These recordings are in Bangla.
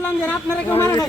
চিল্লান যে আপনারা কেউ মারে নাই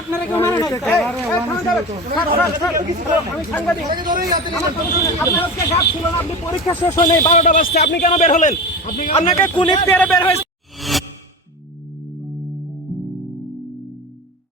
আপনারা কেউ মারে নাই? পরীক্ষা শেষ হয় নাই বারোটা বাজছে আপনি কেন বের হলেন? আপনাকে পেয়ারে বের হয়েছে।